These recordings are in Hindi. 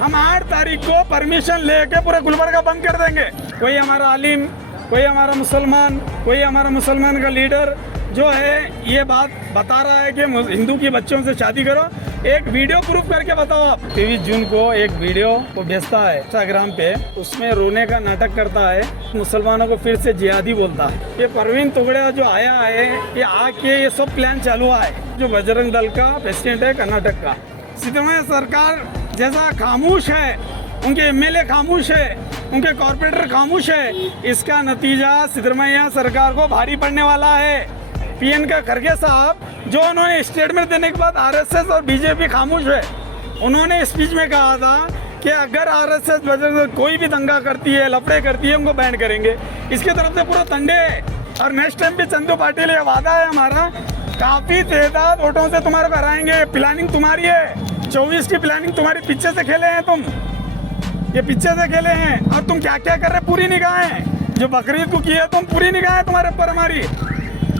हम 8 तारीख को परमिशन लेके पूरे गुलबर्गा बंद कर देंगे। कोई हमारा आलिम, कोई हमारा मुसलमान का लीडर जो है ये बात बता रहा है कि हिंदू के बच्चों से शादी करो, एक वीडियो प्रूफ करके बताओ आप। 23 जून को एक वीडियो वो भेजता है इंस्टाग्राम पे, उसमें रोने का नाटक करता है, मुसलमानों को फिर से जिहादी बोलता है। ये परवीन तोगड़िया जो आया है, ये आके ये सब प्लान चालू हुआ है। जो बजरंग दल का प्रेसिडेंट है कर्नाटक का, सिद्धरामैया सरकार जैसा खामोश है, उनके एमएलए खामोश है, उनके कॉर्पोरेटर खामोश है, इसका नतीजा सिद्धरामैया सरकार को भारी पड़ने वाला है। पीएन का खड़गे साहब जो उन्होंने स्टेटमेंट देने के बाद आरएसएस और बीजेपी खामोश है, उन्होंने स्पीच में कहा था कि अगर आरएसएस बजरंग कोई भी दंगा करती है, लफड़े करती है, उनको बैन करेंगे। इसकी तरफ से पूरा तंडे है। और नेक्स्ट टाइम भी चंदू पाटिल ये वादा है हमारा, काफ़ी तादाद वोटों से तुम्हारे को हराएंगे। प्लानिंग तुम्हारी है, 24 की प्लानिंग तुम्हारी पीछे से खेले हैं तुम, ये पीछे से खेले हैं। और तुम क्या क्या कर रहे, पूरी निगाहें जो बकरीद को की है तुम, पूरी निगाहें तुम्हारे ऊपर हमारी,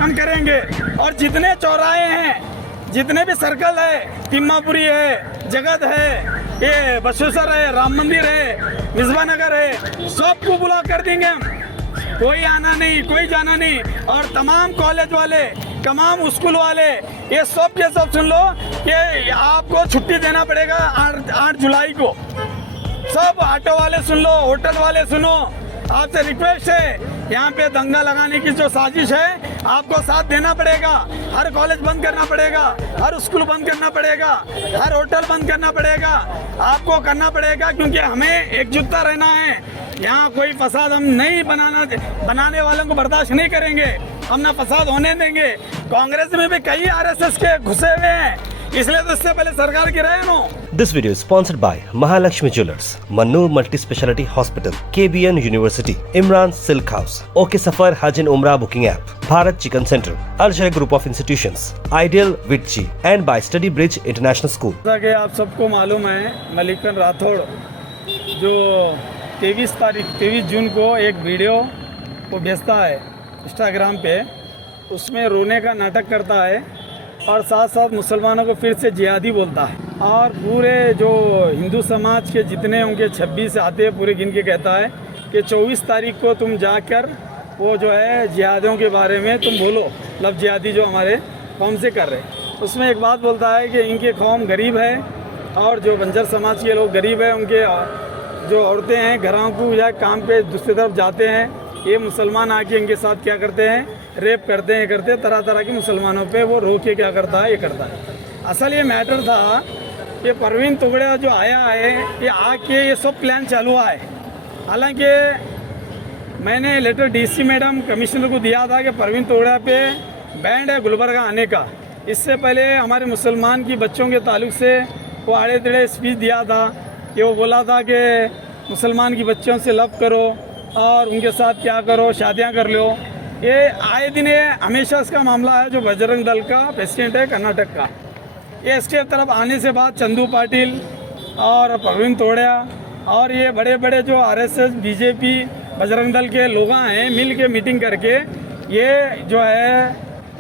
हम करेंगे। और जितने चौराहे हैं, जितने भी सर्कल है, तिम्मापुरी है, जगत है, ये बसवेश्वर है, राम मंदिर है, मिसबा नगर है, सबको ब्लॉक कर देंगे हम। कोई आना नहीं, कोई जाना नहीं। और तमाम कॉलेज वाले, तमाम स्कूल वाले, ये सब के सब सुन लो कि आपको छुट्टी देना पड़ेगा 8 जुलाई को। सब ऑटो वाले सुन लो, होटल वाले सुनो, आपसे रिक्वेस्ट है, यहाँ पे दंगा लगाने की जो साजिश है आपको साथ देना पड़ेगा। हर कॉलेज बंद करना पड़ेगा, हर स्कूल बंद करना पड़ेगा, हर होटल बंद करना पड़ेगा, आपको करना पड़ेगा, क्योंकि हमें एकजुटता रहना है। यहाँ कोई फसाद हम नहीं बनाने वालों को बर्दाश्त नहीं करेंगे, हम ना फसाद होने देंगे। कांग्रेस में भी कई आरएसएस के घुसे हुए हैं, इसलिए तो इससे पहले सरकार की रहे no. This video is sponsored by Mahalakshmi Jewelers, Mannur Multi-Speciality Hospital, KBN University, Imran Silk House, OK Safar Hajj and Umrah Booking App, Bharat Chicken Center, Al Shaykh Group of Institutions, Ideal Vitchi, and by Study Bridge International School. जैसा कि आप सबको मालूम है, मलिकन राठौड़ जो 23 जून को एक वीडियो वो भेजता है इंस्टाग्राम पे, उसमें रोने का नाटक करता है और साथ साथ मुसलमानों को फिर से जिहादी बोलता है। और पूरे जो हिंदू समाज के जितने उनके 26 आते हैं पूरे गिन के कहता है कि 24 तारीख को तुम जाकर वो जो है जिहादियों के बारे में तुम बोलो, लफ्ज़ जिहादी जो हमारे कौम से कर रहे हैं। उसमें एक बात बोलता है कि इनके कौम गरीब है और जो बंजर समाज के लोग गरीब है, उनके जो औरतें हैं घरों को या काम पे दूसरी तरफ जाते हैं, ये मुसलमान आके इनके साथ क्या करते हैं, रेप करते हैं, तरह तरह के मुसलमानों पे वो रो के क्या करता है, ये करता है। असल ये मैटर था, ये परवीन तोगड़िया जो आया है, ये आके ये सब प्लान चालू हुआ है। हालांकि मैंने लेटर डीसी मैडम कमिश्नर को दिया था कि परवीन तोगड़िया पे बैंड है गुलबर्गा आने का। इससे पहले हमारे मुसलमान की बच्चों के ताल्लुक से वो आड़े टेढ़े स्पीच दिया था कि वो बोला था कि मुसलमान की बच्चों से लव करो और उनके साथ क्या करो, शादियाँ कर लो। ये आए दिन ये हमेशा इसका मामला है। जो बजरंग दल का प्रेसिडेंट है कर्नाटक का, ये इसके तरफ आने से बाद चंदू पाटिल और परवीन तोगड़िया और ये बड़े बड़े जो आरएसएस, बीजेपी, बजरंग दल के लोग हैं, मिल के मीटिंग करके ये जो है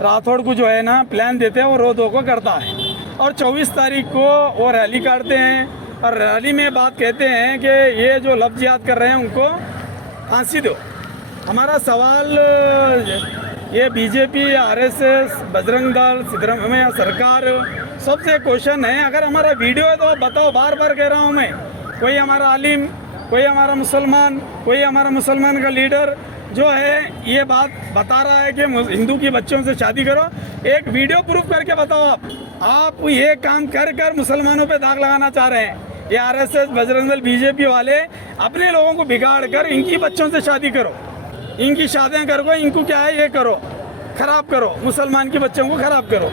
राठौड़ को जो है ना प्लान देते हैं, वो रो दो को करता है। और 24 तारीख को वो रैली काटते हैं और रैली में बात कहते हैं कि ये जो लफ्ज़ याद कर रहे हैं उनको फांसी दो। हमारा सवाल ये बीजेपी, आरएसएस, बजरंग दल, सिद्धरामैया सरकार, सबसे क्वेश्चन है, अगर हमारा वीडियो है तो बताओ, बार बार कह रहा हूँ मैं, कोई हमारा आलिम, कोई हमारा मुसलमान का लीडर जो है ये बात बता रहा है कि हिंदू के बच्चों से शादी करो, एक वीडियो प्रूफ करके बताओ। आप ये काम कर मुसलमानों पे दाग लगाना चाह रहे हैं। ये आरएसएस, बजरंग दल, बीजेपी वाले अपने लोगों को बिगाड़ कर इनकी बच्चों से शादी करो, इनकी शादियां करो, इनको क्या है ये करो, खराब करो, मुसलमान के बच्चों को खराब करो।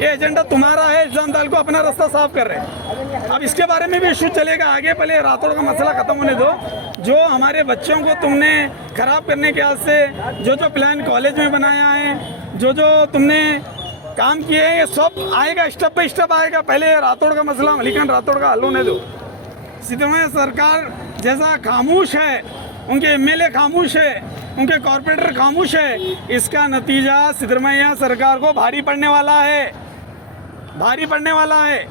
ये एजेंडा तुम्हारा है, इस्लाम दल को अपना रास्ता साफ कर रहे हैं। अब इसके बारे में भी इशू चलेगा आगे, पहले राठौड़ का मसला खत्म होने दो। जो हमारे बच्चों को तुमने खराब करने के हाथ से जो प्लान कॉलेज में बनाया है, जो तुमने काम किए हैं, ये सब आएगा, स्टेप बाय स्टेप आएगा। पहले राठौड़ का मसला, मलिकन राठौड़ का हल होने दो। सिद्धरामैया सरकार जैसा खामोश है, उनके एमएलए खामोश है, उनके कॉर्पोरेटर खामोश है, इसका नतीजा सिद्धरामैया सरकार को भारी पड़ने वाला है, भारी पड़ने वाला है।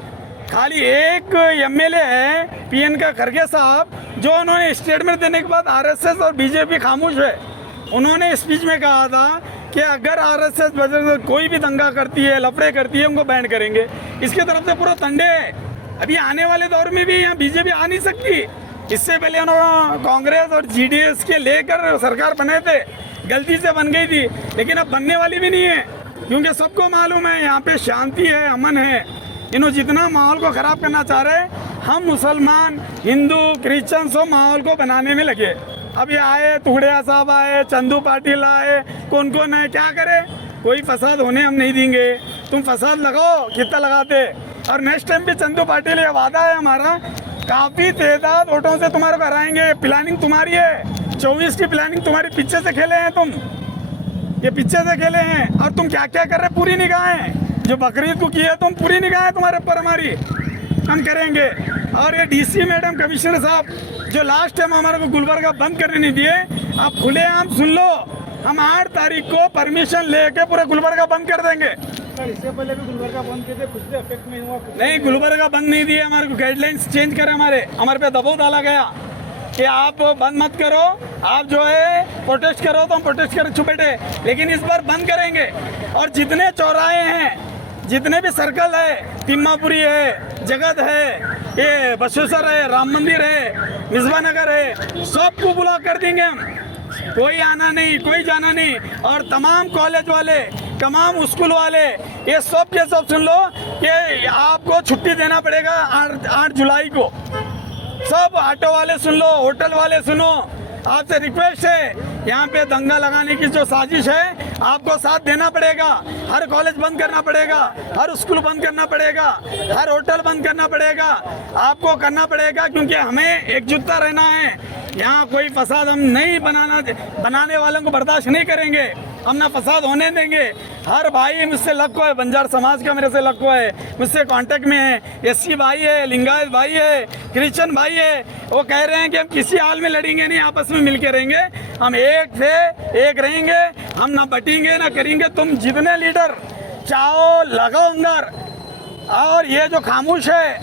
खाली एक एमएलए है पीएन का खड़गे साहब, जो उन्होंने स्टेटमेंट देने के बाद आरएसएस और बीजेपी खामोश है। उन्होंने स्पीच में कहा था कि अगर आरएसएस बजरंग कोई भी दंगा करती है, लफड़े करती है, उनको बैन करेंगे। इसके तरफ से पूरा तंडे है। अभी आने वाले दौर में भी यहाँ बीजेपी आ नहीं सकती। इससे पहले उन्होंने कांग्रेस और जीडीएस के लेकर सरकार बने थे, गलती से बन गई थी, लेकिन अब बनने वाली भी नहीं है, क्योंकि सबको मालूम है यहाँ पे शांति है, अमन है। इन्हों जितना माहौल को ख़राब करना चाह रहे हैं, हम मुसलमान, हिंदू, क्रिश्चियन सब माहौल को बनाने में लगे। अभी आए टुकड़िया साहब, आए चंदू पाटिल, आए कौन कौन है, क्या करे? कोई फसाद होने हम नहीं देंगे। तुम फसाद लगाओ, कितना लगाते। और नेक्स्ट टाइम भी चंदू पाटिल, ये वादा है हमारा, काफ़ी तादाद वोटों से तुम्हारे को हराएंगे। प्लानिंग तुम्हारी है, 24 की प्लानिंग तुम्हारे पीछे से खेले हैं तुम, ये पीछे से खेले हैं। और तुम क्या क्या कर रहे, पूरी निगाहें जो बकरीद को की है तुम, पूरी निगाहें तुम्हारे ऊपर हमारी, हम करेंगे। और ये डीसी मैडम, कमिश्नर साहब, जो लास्ट टाइम हमारे को गुलबर्गा बंद करने नहीं दिए, आप खुलेआम सुन लो, हम 8 तारीख को परमिशन लेके पूरे गुलबर्गा बंद कर देंगे। सर, इससे पहले भी गुलबर्गा बंद किए थे, कुछ भी इफेक्ट नहीं हुआ? नहीं, गुलबर्गा बंद नहीं दिए, हमारे को गाइडलाइंस चेंज करे, हमारे पे दबाव डाला गया कि आप बंद मत करो, आप जो है प्रोटेस्ट करो, तो हम प्रोटेस्ट कर चुप बैठे। लेकिन इस बार बंद करेंगे। और जितने चौराहे हैं, जितने भी सर्कल है, तिम्मापुरी है, जगत है, ये बसवेश्वर है, राम मंदिर है, मिसबा नगर है, सबको ब्लॉक कर देंगे हम। कोई आना नहीं, कोई जाना नहीं। और तमाम कॉलेज वाले, तमाम स्कूल वाले, ये सब के सब सुन लो कि आपको छुट्टी देना पड़ेगा 8 जुलाई को। सब ऑटो वाले सुन लो, होटल वाले सुनो, आपसे रिक्वेस्ट है, यहाँ पे दंगा लगाने की जो साजिश है, आपको साथ देना पड़ेगा। हर कॉलेज बंद करना पड़ेगा, हर स्कूल बंद करना पड़ेगा, हर होटल बंद करना पड़ेगा, आपको करना पड़ेगा, क्योंकि हमें एकजुटता रहना है। यहाँ कोई फसाद हम नहीं बनाने वालों को बर्दाश्त नहीं करेंगे, हम ना फसाद होने देंगे। हर भाई मुझसे लग है, बंजार समाज का मेरे से लग है, मुझसे कांटेक्ट में है, एससी भाई है, लिंगायत भाई है, क्रिश्चियन भाई है। वो कह रहे हैं कि हम किसी हाल में लड़ेंगे नहीं, आपस में मिल के रहेंगे, हम एक से एक रहेंगे, हम ना बटेंगे ना करेंगे। तुम जितने लीडर चाहो लगाओ अंदर। और ये जो खामोश है,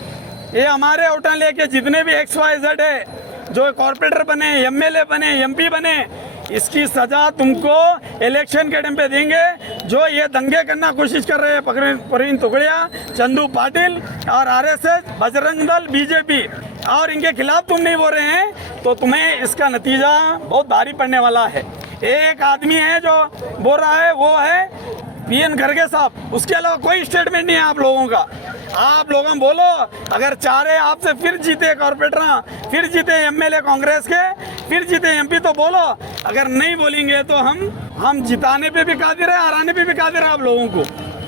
ये हमारे उठा लेके जितने भी XYZ है, जो कॉर्पोरेटर बने, एमएलए बने, एमपी बने, इसकी सजा तुमको इलेक्शन के टाइम पे देंगे। जो ये दंगे करना कोशिश कर रहे हैं, प्रवीण टुकड़िया, चंदू पाटिल और आरएसएस, बजरंग दल, बीजेपी, और इनके खिलाफ तुम नहीं बोल रहे हैं, तो तुम्हें इसका नतीजा बहुत भारी पड़ने वाला है। एक आदमी है जो बोल रहा है, वो है पीएन खड़गे साहब, उसके अलावा कोई स्टेटमेंट नहीं है आप लोगों का। आप लोगों बोलो, अगर चाह रहे आपसे फिर जीते कॉर्पोरेटर, फिर जीते एमएलए कांग्रेस के, फिर जीते एमपी, तो बोलो। अगर नहीं बोलेंगे तो हम जिताने पे भी कादिर है, हराने पे भी कादिर है आप लोगों को।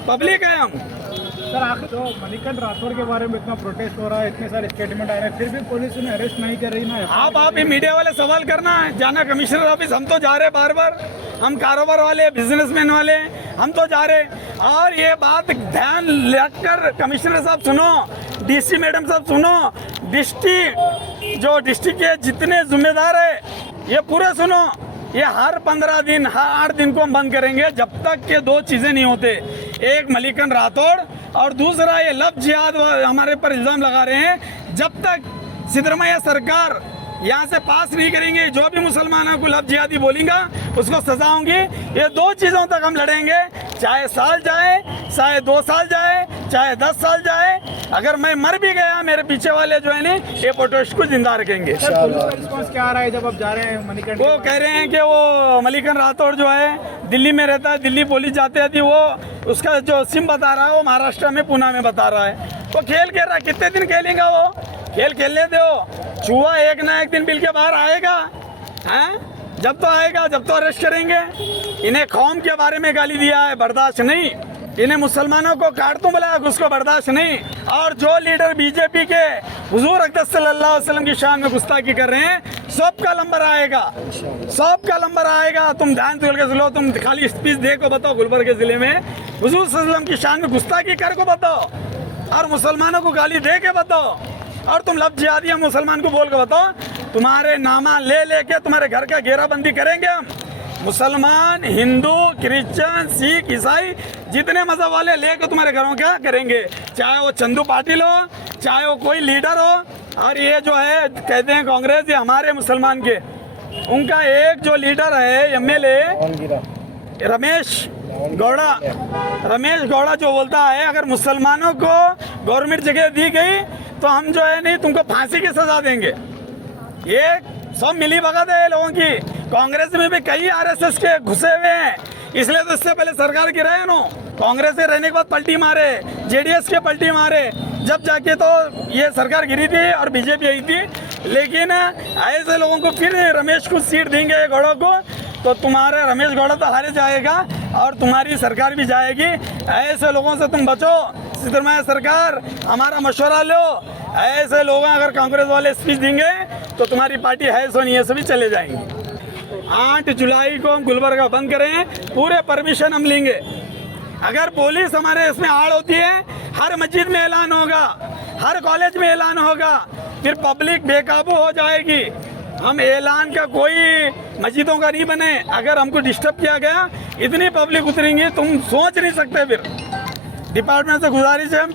पब्लिक है हम। सर, आखिर तो मलिकन राठौड़ के बारे में इतना प्रोटेस्ट हो रहा है, इतने सारे स्टेटमेंट आ रहे हैं, फिर भी पुलिस उन्हें अरेस्ट नहीं कर रही ना। आप ये मीडिया वाले सवाल करना है, जाना कमिश्नर ऑफिस, हम तो जा रहे बार बार, हम कारोबार वाले, बिजनेसमैन वाले, हम तो जा रहे। और ये बात ध्यान रखकर कमिश्नर साहब सुनो, डीसी मैडम साहब सुनो, डिस्ट्रिक्ट के जितने जिम्मेदार है ये पूरे सुनो। ये हर 15 दिन, हर 8 दिन को हम बंद करेंगे, जब तक के 2 चीज़ें नहीं होते। एक मलिकन राठौड़, और दूसरा ये लव जिहाद हमारे पर इल्ज़ाम लगा रहे हैं। जब तक सिद्धरमैया सरकार यहाँ से पास नहीं करेंगे, जो भी मुसलमानों को लव जिहादी बोलेंगा उसको सजा होंगी। ये 2 चीज़ों तक हम लड़ेंगे, चाहे साल जाए, चाहे 2 साल जाए, चाहे 10 साल जाए। अगर मैं मर भी गया, मेरे पीछे वाले जो है ना, ये प्रोटेस्ट को जिंदा रखेंगे। सर, पुलिस का रिस्पॉन्स क्या आ रहा है जब आप जा रहे हैं मलिकन? वो कह रहे हैं कि वो मलिकन राठौड़ जो है दिल्ली में रहता है, दिल्ली पुलिस जाते आती, वो उसका जो सिम बता रहा है वो महाराष्ट्र में, पूना में बता रहा है। वो खेल खेल रहा है, कितने दिन खेलेगा वो? खेल खेलने दो, चूहा एक ना एक दिन बिल के बाहर आएगा, हैं? जब तो आएगा, जब तो अरेस्ट करेंगे। इन्हें कौम के बारे में गाली दिया है, बर्दाश्त नहीं। इन्हें मुसलमानों को काटतू बुलाया, उसको बर्दाश्त नहीं। और जो लीडर बीजेपी के हुजूर अक़दस सल्लल्लाहु अलैहि वसल्लम की शान में गुस्ताखी कर रहे हैं, सबका नंबर आएगा, सबका नंबर आएगा। तुम ध्यान से सुनो, तुम खाली स्पीच दे को बताओ, गुलबर्गा जिले में हुजूर सल्लल्लाहु अलैहि वसल्लम की शान में गुस्ताखी कर को बताओ, और मुसलमानों को गाली दे के बताओ, और तुम लफ्ज़ जिहादिया मुसलमान को बोल के बताओ। तुम्हारे नामा ले लेके तुम्हारे घर का घेराबंदी करेंगे हम। मुसलमान, हिंदू, क्रिश्चियन, सिख, ईसाई जितने मजहब वाले लेकर तुम्हारे घरों क्या करेंगे, चाहे वो चंदू पाटिल हो, चाहे वो कोई लीडर हो। और ये जो है कहते हैं कांग्रेस, ये हमारे मुसलमान के, उनका एक जो लीडर है एमएलए रमेश गौड़ा जो बोलता है अगर मुसलमानों को गवर्नमेंट जगह दी गई तो हम जो है नहीं तुमको फांसी की सजा देंगे। ये सब मिली भगत है लोगों की। कांग्रेस में भी कई आरएसएस के घुसे हुए हैं, इसलिए तो इससे पहले सरकार गिराए नो, कांग्रेस में रहने के बाद पलटी मारे, जेडीएस के पलटी मारे, जब जाके तो ये सरकार गिरी थी और बीजेपी आई थी। लेकिन ऐसे लोगों को फिर रमेश को सीट देंगे गौड़ा को, तो तुम्हारे रमेश गौड़ा तो हारे जाएगा और तुम्हारी सरकार भी जाएगी। ऐसे लोगों से तुम बचो। सिद्धरामैया सरकार हमारा मशवरा लो, ऐसे लोग अगर कांग्रेस वाले स्पीच देंगे तो तुम्हारी पार्टी है सो नहीं है सभी चले जाएंगे। 8 जुलाई को हम गुलबर्गा बंद करें, पूरे परमिशन हम लेंगे। अगर पुलिस हमारे इसमें आड़ होती है, हर मस्जिद में ऐलान होगा, हर कॉलेज में ऐलान होगा, फिर पब्लिक बेकाबू हो जाएगी। हम ऐलान का कोई मस्जिदों का नहीं बने। अगर हमको डिस्टर्ब किया गया, इतनी पब्लिक उतरेंगी तुम सोच नहीं सकते। फिर डिपार्टमेंट से गुजारिश है,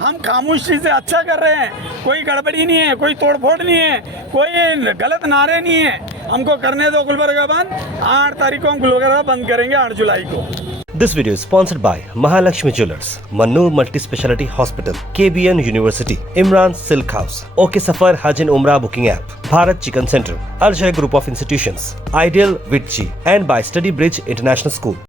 हम खामोशी से अच्छा कर रहे हैं, कोई गड़बड़ी नहीं है, कोई तोड़फोड़ नहीं है, कोई गलत नारे नहीं है। हमको करने दो गुलबर्गा बंद। 8 तारीख को हम गुलबर्गा बंद करेंगे, 8 जुलाई को। This video is sponsored by Mahalakshmi Jewelers, Mannur Multi-Speciality Hospital, KBN University, Imran Silk House, OK Safar Hajj and Umrah Booking App, Bharat Chicken Center, Al Shaykh Group of Institutions, Ideal Vitchi, and by Study Bridge International School.